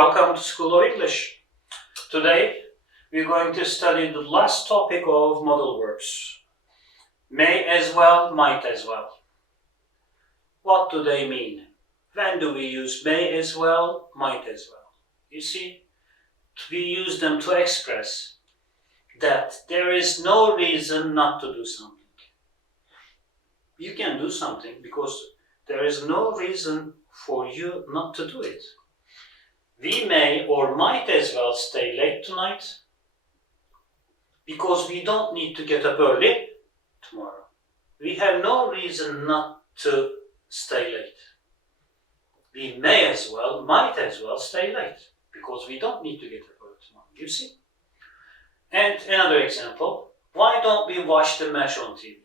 Welcome to School of English. Today we're going to study the last topic of modal verbs. May as well, might as well. What do they mean? When do we use may as well, might as well? You see, we use them to express that there is no reason not to do something. You can do something because there is no reason for you not to do it. We may or might as well stay late tonight because we don't need to get up early tomorrow. We have no reason not to stay late. We may as well, might as well stay late because we don't need to get up early tomorrow. You see? And another example, why don't we watch the match on TV?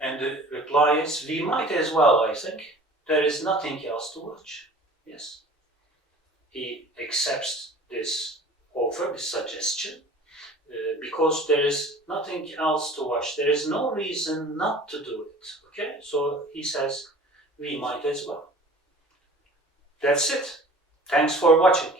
And the reply is, we might as well, I think. There is nothing else to watch. Yes. He accepts this offer, this suggestion, because there is nothing else to watch. There is no reason not to do it. Okay? So he says, we might as well. That's it. Thanks for watching.